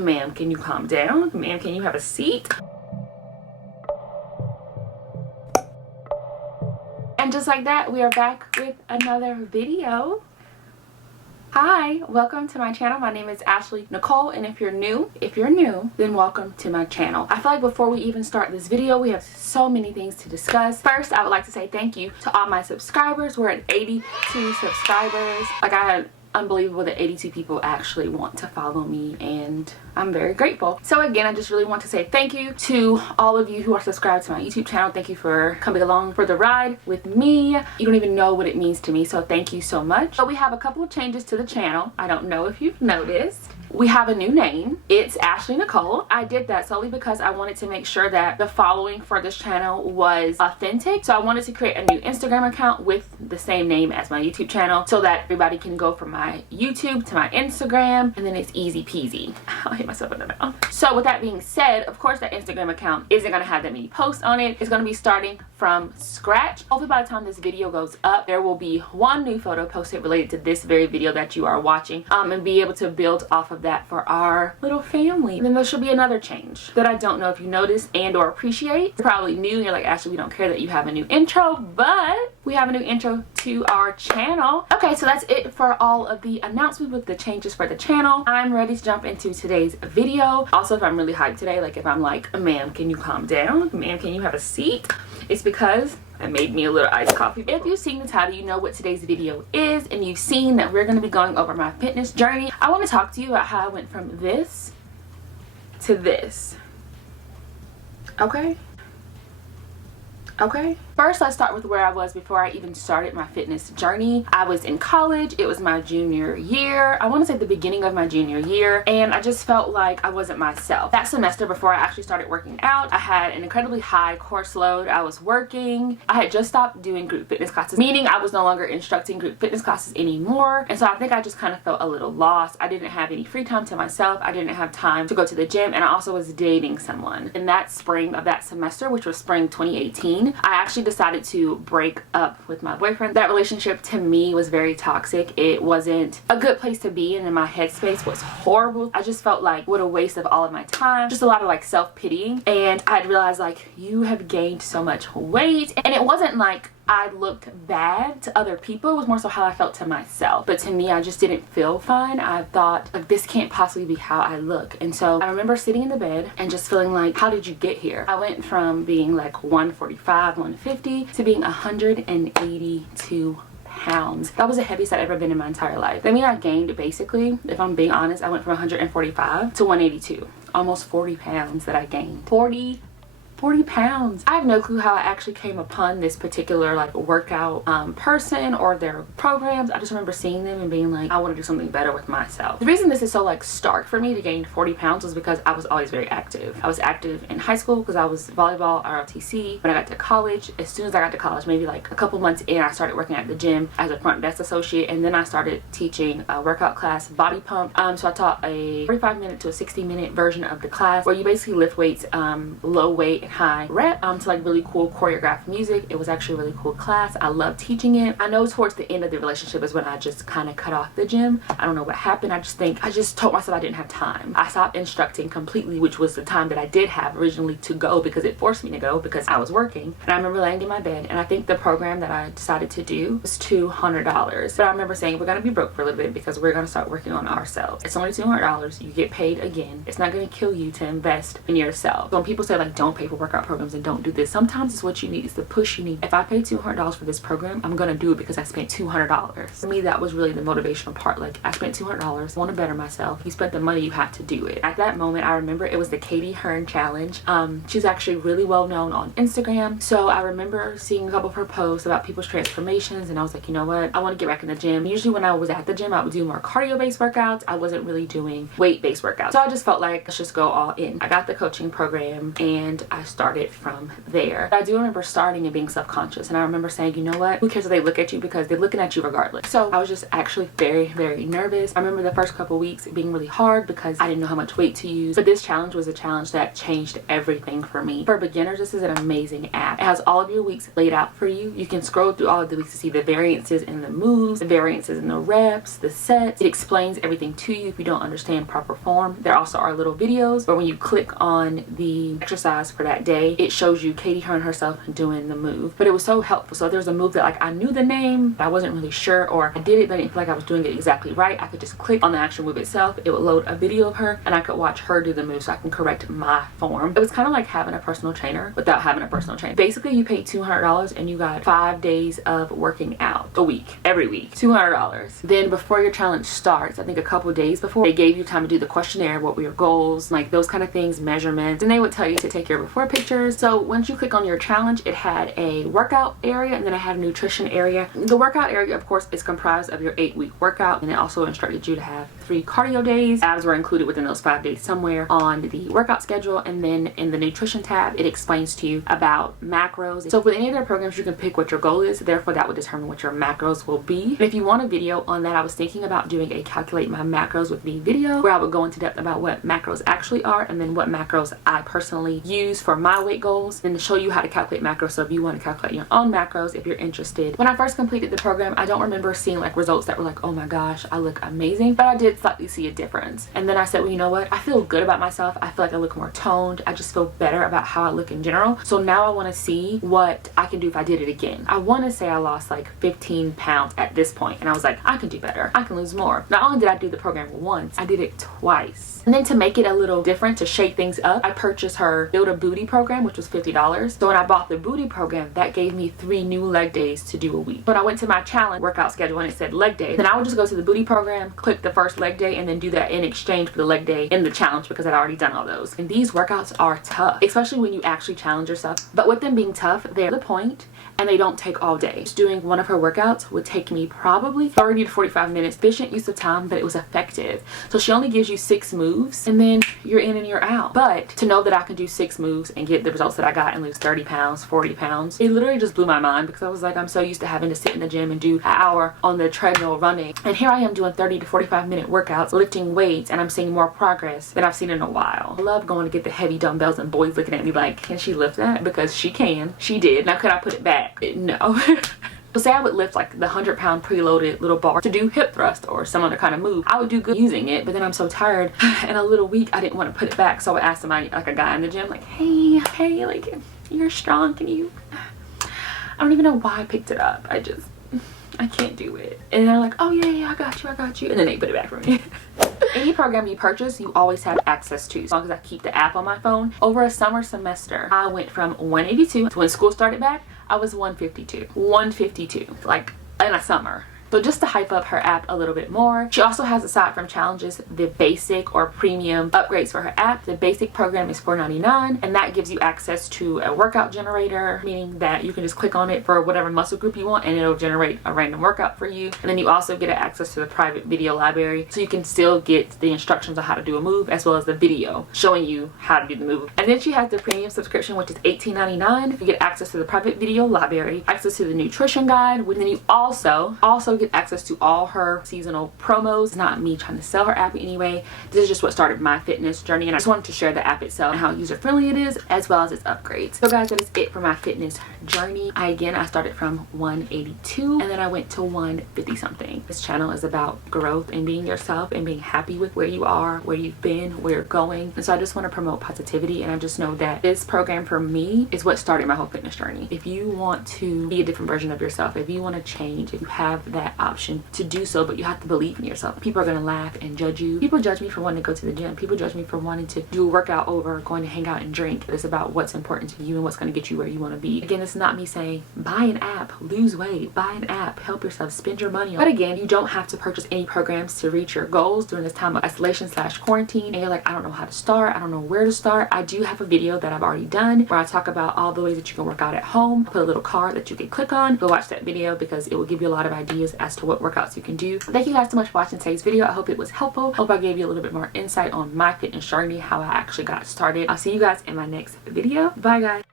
Ma'am, can you calm down? Ma'am, can you have a seat? And just like that, we are back with another video. Hi, welcome to my channel. My name is Ashli Nykole, and if you're new, then welcome to my channel. I feel like before we even start this video, we have so many things to discuss. First, I would like to say thank you to all my subscribers. We're at 82 subscribers. Like, I had unbelievable that 82 people actually want to follow me, and I'm very grateful. So again, I just really want to say thank you to all of you who are subscribed to my YouTube channel. Thank you for coming along for the ride with me. You don't even know what it means to me, so thank you so much. So we have a couple of changes to the channel. I don't know if you've noticed. We have a new name. It's Ashli Nykole. I did that solely because I wanted to make sure that the following for this channel was authentic. So I wanted to create a new Instagram account with the same name as my YouTube channel so that everybody can go from my YouTube to my Instagram, and then it's easy peasy. I'll hit myself in the mouth. So with that being said, of course that Instagram account isn't going to have that many posts on it. It's going to be starting from scratch. Hopefully by the time this video goes up, there will be one new photo posted related to this very video that you are watching, and be able to build off of that for our little family. And then there should be another change that I don't know if you noticed and or appreciate. You're probably new and you're like, Ashley, we don't care that you have a new intro, but we have a new intro to our channel. Okay, so that's it for all of the announcements with the changes for the channel. I'm ready to jump into today's video. Also, if I'm really hyped today, like if I'm like, ma'am, can you calm down? Ma'am, can you have a seat? It's because I made me a little iced coffee. If you've seen the title, you know what today's video is, and you've seen that we're going to be going over my fitness journey. I want to talk to you about how I went from this to this. Okay? First, let's start with where I was before I even started my fitness journey. I was in college. It was my junior year. I want to say the beginning of my junior year, and I just felt like I wasn't myself. That semester before I actually started working out, I had an incredibly high course load. I was working. I had just stopped doing group fitness classes, meaning I was no longer instructing group fitness classes anymore, and so I think I just kind of felt a little lost. I didn't have any free time to myself. I didn't have time to go to the gym, and I also was dating someone. In that spring of that semester, which was spring 2018, I actually decided to break up with my boyfriend. That relationship to me was very toxic. It wasn't a good place to be in, and my headspace was horrible. I just felt like what a waste of all of my time. Just a lot of like self-pitying, and I had realized like, you have gained so much weight, and it wasn't like I looked bad to other people. It was more so how I felt to myself. But to me, I just didn't feel fine. I thought, like, this can't possibly be how I look. And so I remember sitting in the bed and just feeling like, how did you get here? I went from being like 145, 150 to being 182 pounds. That was the heaviest I'd ever been in my entire life. I mean, I gained, basically, if I'm being honest, I went from 145 to 182. Almost 40 pounds that I gained. 40 pounds. I have no clue how I actually came upon this particular like workout person or their programs. I just remember seeing them and being like, I want to do something better with myself. The reason this is so like stark for me to gain 40 pounds was because I was always very active. I was active in high school because I was volleyball, ROTC. When I got to college, as soon as I got to college, maybe like a couple months in, I started working at the gym as a front desk associate, and then I started teaching a workout class, body pump. So I taught a 45-minute to a 60-minute version of the class where you basically lift weights, low weight and high rep, to like really cool choreographed music. It was actually a really cool class. I loved teaching it. I know towards the end of the relationship is when I just kind of cut off the gym. I don't know what happened. I just told myself I didn't have time. I stopped instructing completely, which was the time that I did have originally to go because it forced me to go because I was working. And I remember laying in my bed, and I think the program that I decided to do was $200. But I remember saying, we're gonna be broke for a little bit because we're gonna start working on ourselves. It's only $200. You get paid again. It's not gonna kill you to invest in yourself. So when people say like, don't pay for workout programs and don't do this, sometimes it's what you need. It's the push you need. If I pay $200 for this program, I'm gonna do it because I spent $200. For me, that was really the motivational part. Like, I spent $200, I want to better myself. You spent the money, you have to do it. At that moment, I remember it was the Katy Hearn challenge. She's actually really well known on Instagram, so I remember seeing a couple of her posts about people's transformations, and I was like, you know what, I want to get back in the gym. Usually when I was at the gym, I would do more cardio based workouts. I wasn't really doing weight based workouts, so I just felt like let's just go all in. I got the coaching program and I started from there. But I do remember starting and being self-conscious, and I remember saying, you know what, who cares if they look at you, because they're looking at you regardless. So I was just actually very, very nervous. I remember the first couple weeks being really hard because I didn't know how much weight to use, but this challenge was a challenge that changed everything for me. For beginners, this is an amazing app. It has all of your weeks laid out for you. You can scroll through all of the weeks to see the variances in the moves, the variances in the reps, the sets. It explains everything to you if you don't understand proper form. There also are little videos where when you click on the exercise for that day, it shows you Katy Hearn herself doing the move. But it was so helpful. So there's a move that like I knew the name, but I wasn't really sure, or I did it but I didn't feel like I was doing it exactly right. I could just click on the actual move itself. It would load a video of her and I could watch her do the move so I can correct my form. It was kind of like having a personal trainer without having a personal trainer. Basically, you paid $200 and you got 5 days of working out a week, every week, $200. Then before your challenge starts, I think a couple days before, they gave you time to do the questionnaire, what were your goals, like those kind of things, measurements, and they would tell you to take your before pictures. So once you click on your challenge, it had a workout area and then it had a nutrition area. The workout area, of course, is comprised of your 8-week workout, and it also instructed you to have 3 cardio days. Abs were included within those 5 days somewhere on the workout schedule. And then in the nutrition tab, it explains to you about macros. So with any of their programs, you can pick what your goal is, therefore that would determine what your macros will be. And if you want a video on that, I was thinking about doing a calculate my macros with me video where I would go into depth about what macros actually are and then what macros I personally use for my weight goals, and to show you how to calculate macros. So if you want to calculate your own macros, if you're interested. When I first completed the program, I don't remember seeing like results that were like, oh my gosh, I look amazing, but I did slightly see a difference. And then I said, well, you know what, I feel good about myself. I feel like I look more toned. I just feel better about how I look in general. So now I want to see what I can do if I did it again. I want to say I lost like 15 pounds at this point, and I was like, I can do better. I can lose more. Not only did I do the program once, I did it twice. And then to make it a little different, to shake things up, I purchased her Build a Booty program, which was $50. So when I bought the booty program, that gave me 3 new leg days to do a week. When I went to my challenge workout schedule and it said leg day, then I would just go to the booty program, click the first leg day, and then do that in exchange for the leg day in the challenge, because I'd already done all those. And these workouts are tough, especially when you actually challenge yourself. But with them being tough, they're the point, and they don't take all day. Just doing one of her workouts would take me probably 30 to 45 minutes. Efficient use of time, but it was effective. So she only gives you 6 moves and then you're in and you're out. But to know that I can do 6 moves and get the results that I got and lose 30 pounds, 40 pounds, it literally just blew my mind, because I was like, I'm so used to having to sit in the gym and do an hour on the treadmill running. And here I am doing 30 to 45 minute workouts, lifting weights, and I'm seeing more progress than I've seen in a while. I love going to get the heavy dumbbells and boys looking at me like, can she lift that? Because she can. She did. Now could I put it back? No. So say I would lift like the 100-pound preloaded little bar to do hip thrust or some other kind of move. I would do good using it, but then I'm so tired and a little weak, I didn't want to put it back. So I would ask somebody, like a guy in the gym, like, hey, like, you're strong, can you? I don't even know why I picked it up. I can't do it. And they're like, oh yeah, I got you. And then they put it back for me. Any program you purchase, you always have access to, as long as I keep the app on my phone. Over a summer semester, I went from 182 to when school started back, I was 152, like in a summer. So just to hype up her app a little bit more, she also has, aside from challenges, the basic or premium upgrades for her app. The basic program is $4.99, and that gives you access to a workout generator, meaning that you can just click on it for whatever muscle group you want and it'll generate a random workout for you. And then you also get access to the private video library, so you can still get the instructions on how to do a move as well as the video showing you how to do the move. And then she has the premium subscription, which is $18.99. You get access to the private video library, access to the nutrition guide, and then you also get access to all her seasonal promos. Not me trying to sell her app in any way. This is just what started my fitness journey, and I just wanted to share the app itself and how user friendly it is, as well as its upgrades. So guys, that is it for my fitness journey. I started from 182 and then I went to 150 something. This channel is about growth and being yourself and being happy with where you are, where you've been, where you're going. And so I just want to promote positivity, and I just know that this program for me is what started my whole fitness journey. If you want to be a different version of yourself, if you want to change, if you have that option to do so, but you have to believe in yourself. People are going to laugh and judge you. People judge me for wanting to go to the gym. People judge me for wanting to do a workout over going to hang out and drink. But it's about what's important to you and what's going to get you where you want to be. Again, it's not me saying buy an app, lose weight, buy an app, help yourself, spend your money on it. But again, you don't have to purchase any programs to reach your goals during this time of isolation/quarantine, and you're like, I don't know how to start, I don't know where to start. I do have a video that I've already done where I talk about all the ways that you can work out at home. Put a little card that you can click on. Go watch that video, because it will give you a lot of ideas as to what workouts you can do. Thank you guys so much for watching today's video. I hope it was helpful. Hope I gave you a little bit more insight on my fitness journey, how I actually got started. I'll see you guys in my next video. Bye guys.